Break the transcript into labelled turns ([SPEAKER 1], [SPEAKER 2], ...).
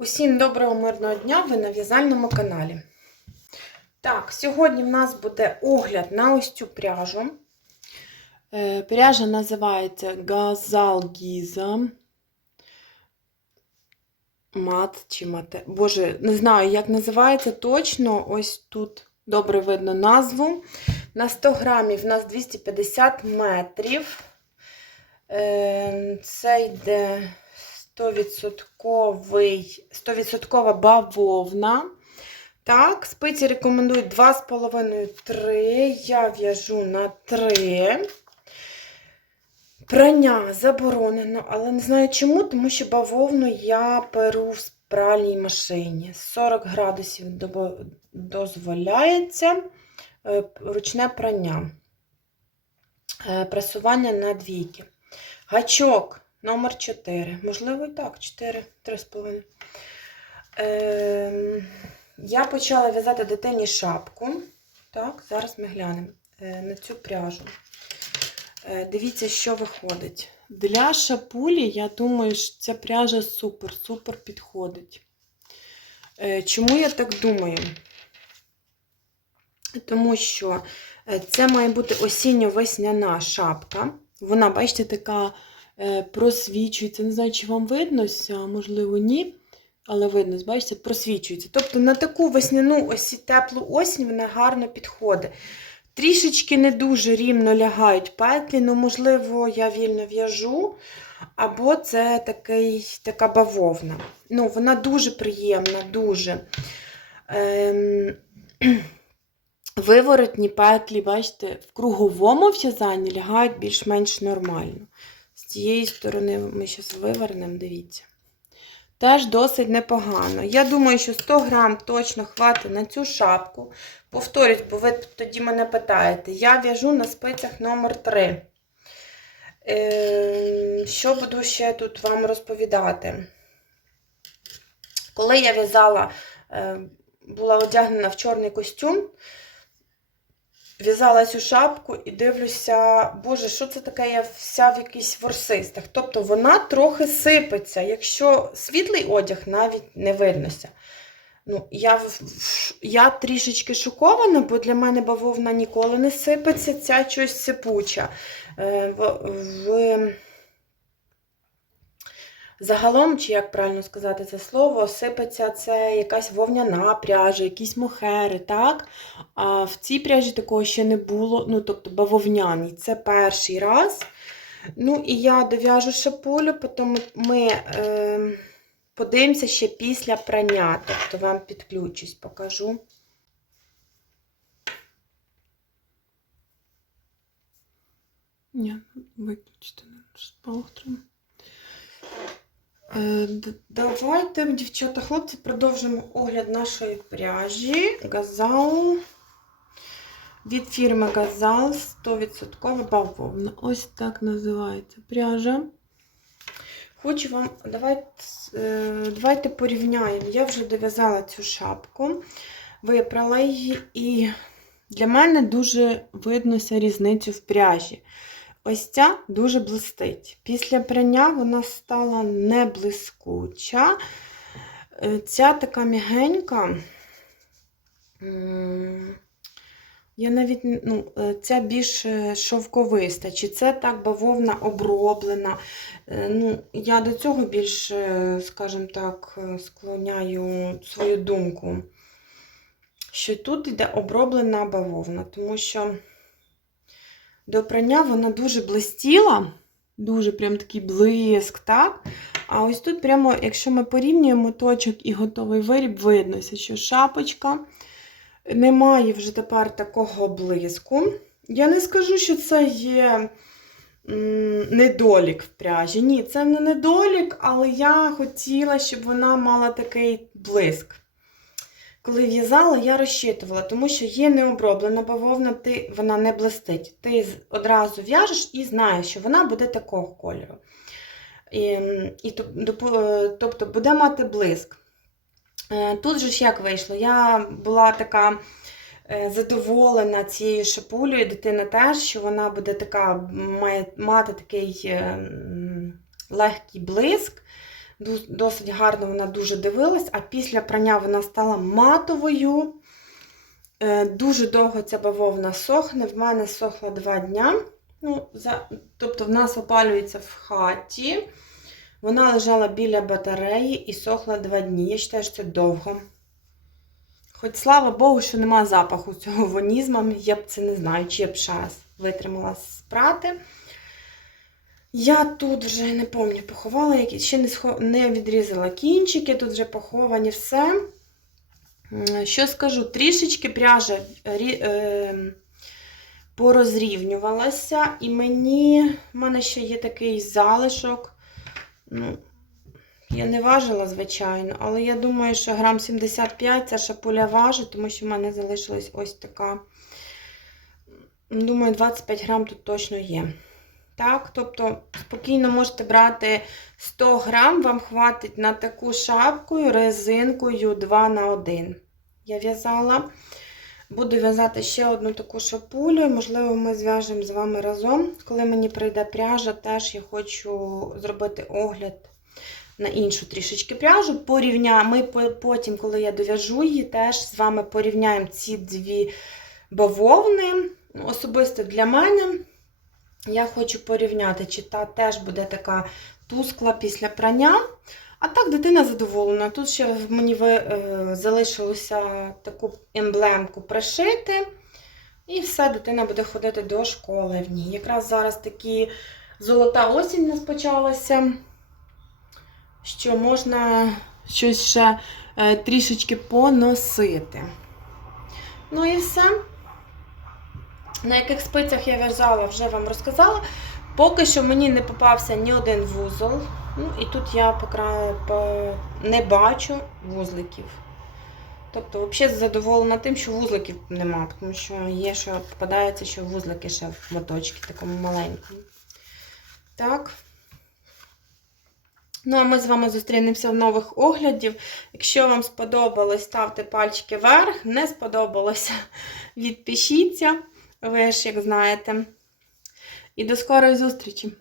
[SPEAKER 1] Усім доброго мирного дня! Ви на в'язальному каналі. Так, сьогодні в нас буде огляд на ось цю пряжу. Е, Пряжа називається Газал Гіза. Мат чи мате. Боже, не знаю, як називається точно. Ось тут добре видно назву. На 100 грамів у нас 250 метрів. Е, Це йде 100%, 100% бавовна. Так, спиці рекомендують 2,5-3. Я в'яжу на 3. Прання заборонено, але не знаю чому, тому що бавовну я перу в пральній машині. 40 градусів дозволяється е, ручне прання. Е, Пресування на двійки. Гачок номер 4. Можливо, і так, 4, 3,5. Ем, я почала в'язати дитині шапку. Так, зараз ми глянемо е, на цю пряжу. Е, дивіться, що виходить. Для шапулі, я думаю, що ця пряжа супер-супер підходить. Е, чому я так думаю? Тому що е, це має бути осінньо-весняна шапка. Вона, бачите, така е, просвічується. Не знаю, чи вам видно, можливо, ні. Але видно, бачите, просвічується. Тобто на таку весняну осі, теплу осінь вона гарно підходить. Трішечки не дуже рівно лягають петлі, ну, можливо, я вільно в'яжу, або це такий, така бавовна. Ну, Вона дуже приємна, дуже. Ем... Виворотні петлі, бачите, в круговому в'язанні лягають більш-менш нормально. Цієї сторони ми зараз вивернемо, дивіться. Теж досить непогано. Я думаю, що 100 грам точно хватить на цю шапку. Повторюсь, бо ви тоді мене питаєте. Я в'яжу на спицях номер 3 Е, що буду ще тут вам розповідати? Коли я в'язала, е, була одягнена в чорний костюм, в'язала цю шапку і дивлюся, боже, що це таке, я вся в якихось ворсистах. Тобто вона трохи сипеться. Якщо світлий одяг, навіть не виднося. Ну, я, я трішечки шокована, бо для мене бавовна ніколи не сипеться, ця щось сипуча. Е, В, в... Загалом, чи як правильно сказати це слово, сипеться це якась вовняна пряжа, якісь мохери, так? А в цій пряжі такого ще не було, ну, тобто бавовняній. Це перший раз. Ну, і я дов'яжу шапулю, потім ми е, подивимося ще після прання. Тобто вам підключусь, покажу. Ні, виключити спалахтрим. Е, Давайте, дівчата, хлопці, продовжимо огляд нашої пряжі. Газал. Від фірми Газал 100% бавовна. Ось так називається пряжа. Хочу вам, давайте, е, давайте порівняємо. Я вже дов'язала цю шапку, випрала її, і для мене дуже виднося різницю в пряжі. Ось ця дуже блистить. Після прання вона стала не блискуча. Е, Ця така м'ягенька. М, Я навіть, ну, е, ця більш е, шовковиста, чи це так бавовна оброблена. Ну, я до цього більш, скажімо так, склоняю свою думку, що тут йде оброблена бавовна, тому що до прання вона дуже блистіла, дуже прям такий блиск, так? А ось тут прямо, якщо ми порівнюємо точок і готовий виріб, виднося, що шапочка не має вже тепер такого блиску. Я не скажу, що це є недолік в пряжі. Ні, це не недолік, але я хотіла, щоб вона мала такий блиск. Коли в'язала, я розчитувала, тому що є необроблена бавовна, ти, вона не блистить. Ти одразу в'яжеш і знаєш, що вона буде такого кольору. І, і, е, тобто буде мати блиск. Е, Тут же ж як вийшло? Я була така е, задоволена цією шапулею, дитина теж, що вона буде така, має мати такий легкий блиск. Досить гарно вона дуже дивилась, а після прання вона стала матовою. Е, Дуже довго ця бавовна сохне. В мене сохла два дня. Ну, за... Тобто, в нас опалюється в хаті. Вона лежала біля батареї і сохла два дні. Я вважаю, що це довго. Хоч слава Богу, що нема запаху цього вонізма. Я б це не знаю, чи я б ще раз витримала спрати. Я тут вже не пам'ятаю, поховала якісь, ще не, не відрізала кінчики, тут вже поховані все. Що скажу, трішечки пряжа е, порозрівнювалася, і мені, в мене ще є такий залишок. Ну, я не важила, звичайно, але я думаю, що грам 75 ця шапуля важить, тому що в мене залишилась ось така. Думаю, 25 грам тут точно є. Так, тобто спокійно можете брати 100 грам, вам хватить на таку шапкою резинкою 2 на 1. Я в'язала. Буду в'язати ще одну таку шапулю, можливо, ми зв'яжемо з вами разом. Коли мені прийде пряжа, теж я хочу зробити огляд на іншу трішечки пряжу. Порівня... Ми потім, коли я дов'яжу її, теж з вами порівняємо ці дві бавовни. Особисто для мене я хочу порівняти, чи та теж буде така тускла після прання. А так, дитина задоволена. Тут ще в мені е, залишилося таку емблемку пришити. І все, дитина буде ходити до школи в ній. Якраз зараз такі золота осінь у нас почалася, що можна щось ще е, трішечки поносити. Ну і все. На яких спицях я в'язала, вже вам розказала. Поки що мені не попався ні один вузол. Ну, і тут я покра... не бачу вузликів. Тобто, взагалі задоволена тим, що вузликів нема, тому що є, що попадається, що вузлики ще в моточки такому маленькому. Так. Ну, а ми з вами зустрінемося в нових оглядів. Якщо вам сподобалось, ставте пальчики вверх. Не сподобалося, відпишіться. Ви ж як знаєте. І до скорої зустрічі!